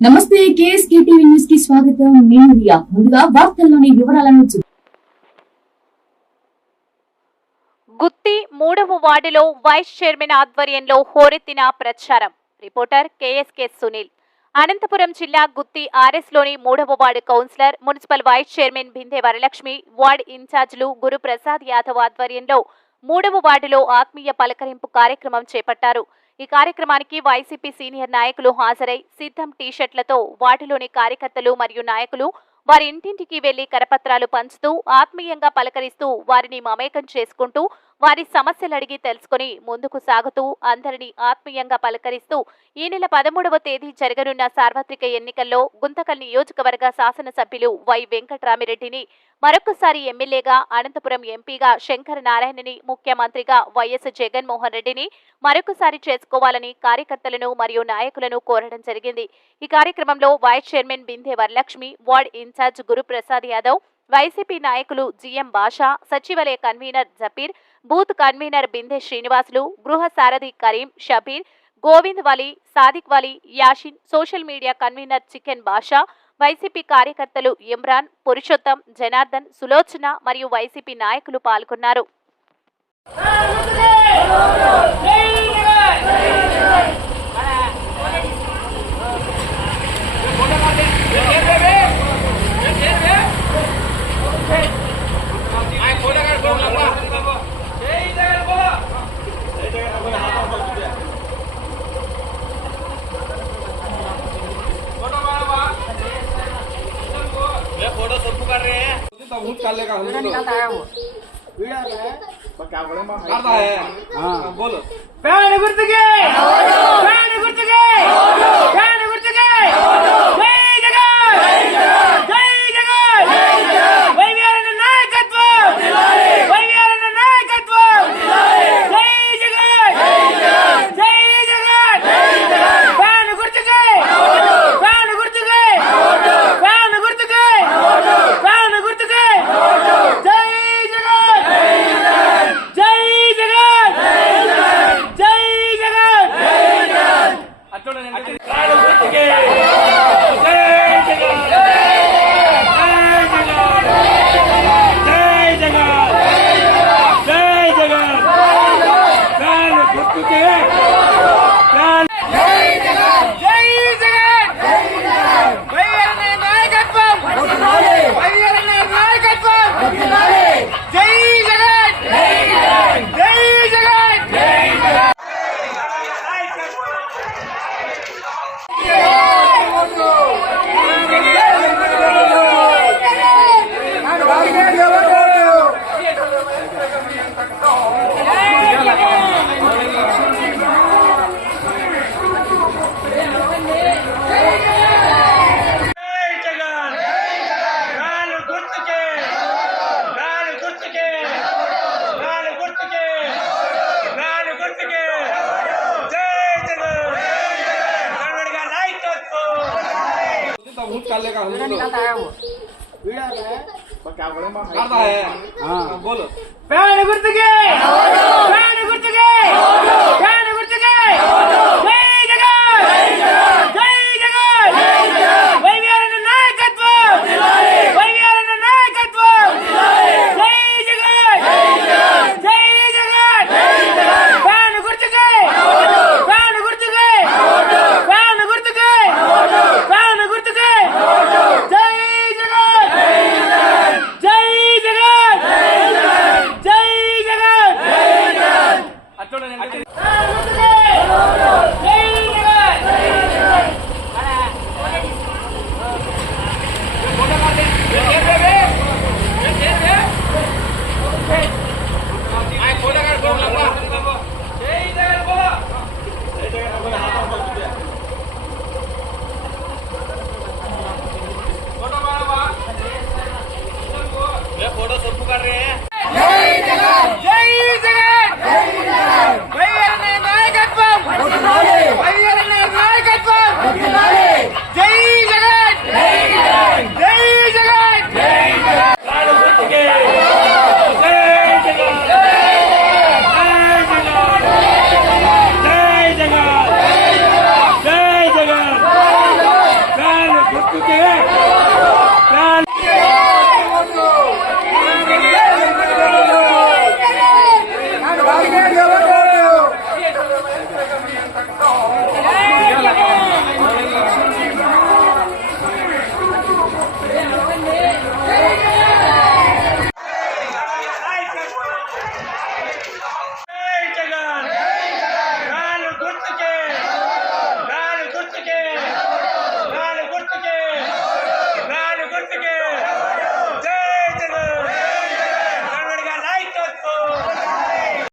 నమస్తే KSK TV న్యూస్కి స్వాగతం. నేను రియా. ముందుగా వార్తల్లోని వివరాలను చూ- గుత్తి మూడవ వార్డులో వైస్ చైర్మన్ ఆధ్వర్యంలో హోరెత్తిన ప్రచారం. Reporter KSK Sunil. అనంతపురం జిల్లా గుత్తి ఆర్ఎస్లోని మూడవ ward councillor municipal vice chairman Binde Varalakshmi ward ఇన్ఛార్జ్లు Guru Prasad Yadav ఆధ్వర్యంలో మూడవ వార్డులో ఆత్మీయ పలకరింపు కార్యక్రమం చేపట్టారు. ఈ కార్యక్రమానికి వైసీపీ సీనియర్ నాయకులు హాజరై సిద్ధం టీషర్ట్లతో వాటిలోని కార్యకర్తలు మరియు నాయకులు వారి ఇంటింటికి వెళ్ళి కరపత్రాలు పంచుతూ ఆత్మీయంగా పలకరిస్తూ వారిని మమేకం చేసుకుంటూ వారి సమస్యలు అడిగి తెలుసుకుని ముందుకు సాగుతూ అందరినీ ఆత్మీయంగా పలకరిస్తూ ఈ నెల పదమూడవ తేదీ జరగనున్న సార్వత్రిక ఎన్నికల్లో గుంతకల్ నియోజకవర్గ శాసనసభ్యులు వై వెంకట్రామిరెడ్డిని మరొకసారి ఎమ్మెల్యేగా అనంతపురం ఎంపీగా శంకర్ నారాయణని ముఖ్యమంత్రిగా వైఎస్ జగన్మోహన్ రెడ్డిని మరొకసారి చేసుకోవాలని కార్యకర్తలను మరియు నాయకులను కోరడం జరిగింది. ఈ కార్యక్రమంలో vice chairman Binde Varalakshmi ward incharge Guruprasad Yadav YCP నాయకులు జిఎం బాషా సచివాలయ convener Japeer booth convener Binde Srinivasulu గృహ సారథి Karim Shabbir Govind Vali Sadiq Vali Yashin social media convener chicken Basha YCP కార్యకర్తలు ఇమ్రాన్ పురుషోత్తం జనార్దన్ సులోచన మరియు వైసీపీ నాయకులు పాల్గొన్నారు निकालने का हम करता है बोलो बैन गुर्त के बैन गुर्त के लेकर हम लोग करता है बोलो पैर गुर्द के